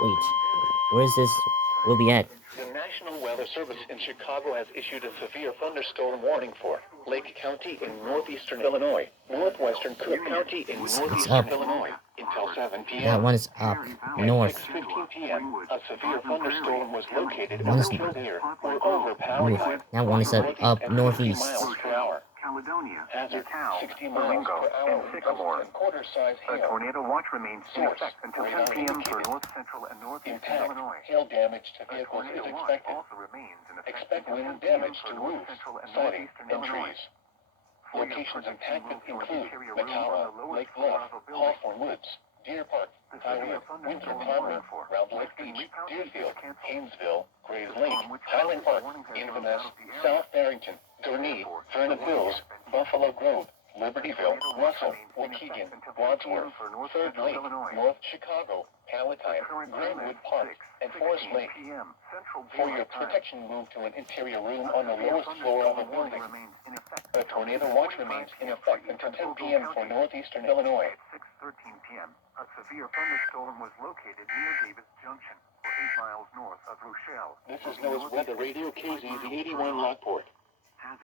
Wait, where's this? We'll be at? The National Weather Service in Chicago has issued a severe thunderstorm warning for Lake County in northeastern Illinois, northwestern Cook County in It's northeastern up. Illinois until 7 That p.m. one is up At north. 6:15 p.m., a severe thunderstorm was located One over is Killdeer or over Palatine, that one is northeast up at 60 northeast. miles per hour. Hazard 60 miles per hour and quarter-size hail. A tornado watch remains in Source, effect until radar 10 p.m. for indicated. north central and northeastern Impact, Illinois. hail damage to A vehicles is tornado watch expected. also remains in effect Expect until wind 10 p.m. damage for to north roofs, central and siding, northeastern and Illinois. trees. For your Locations protection, impacted move to an include interior room on Matala, the lower Lake floor Bluff, of a building. Hawthorne Woods, Deer Park, The Highwood, severe Winter thunderstorm Harbor, warning for Round Lake western Beach, Lee County Deerfield, is canceled. Haynesville, Grays The Lake, storm, which Highland causes Park, warning has run Inverness, out of the area. South Barrington, Gurnee, Therefore, Vernon the warning Hills, has been canceled. Buffalo Grove, Libertyville, Tornado watch Russell, remains in effect Waukegan, until 10 p.m. Wadsworth, for north Third central Lake, Illinois. North Chicago, Palatine, The current time Greenwood is Park, and Forest 6:16 Lake. p.m. Central For your Daylight Time. protection, move to an interior room A on the severe lowest floor of a thunderstorm warning building. remains in effect The until tornado watch 6:45 remains in p.m. effect for until eastern 10 Ogle p.m. for County. northeastern Illinois. At 6:13 p.m., a severe thunderstorm was located near Davis Junction, or 8 miles north of Rochelle. This is NOAA's Weather Radio, KZZ 81 Lockport.